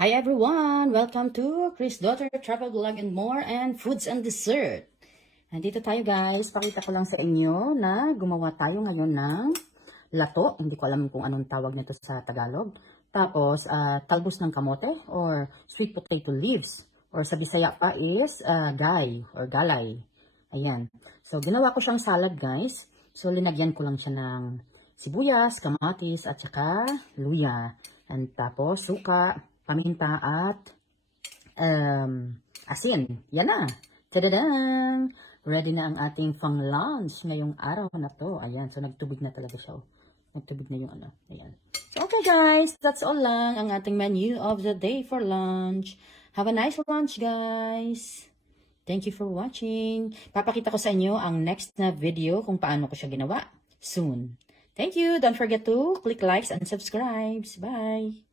Hi everyone! Welcome to Chris Daughter Travel Vlog and More and Foods and Dessert. Nandito tayo guys. Pakita ko lang sa inyo na gumawa tayo ngayon ng lato. Hindi ko alam kung anong tawag nito sa Tagalog. Tapos, ah, talbos ng kamote or sweet potato leaves. Or sa Bisaya pa is ah, gay or galay. Ayan. So, ginawa ko siyang salad guys. So, linagyan ko lang siya ng sibuyas, kamatis, at saka luya. And tapos, suka, paminta, at um, asin. Yan na. Tadadang! Ready na ang ating pang lunch ngayong araw na to. Ayan. So, nagtubig na talaga siya. oh. Nagtubig na yung ano. Ayan. So, okay guys. That's all lang ang ating menu of the day for lunch. Have a nice lunch guys. Thank you for watching. Papakita ko sa inyo ang next na video kung paano ko siya ginawa soon. Thank you. Don't forget to click likes and subscribes. Bye.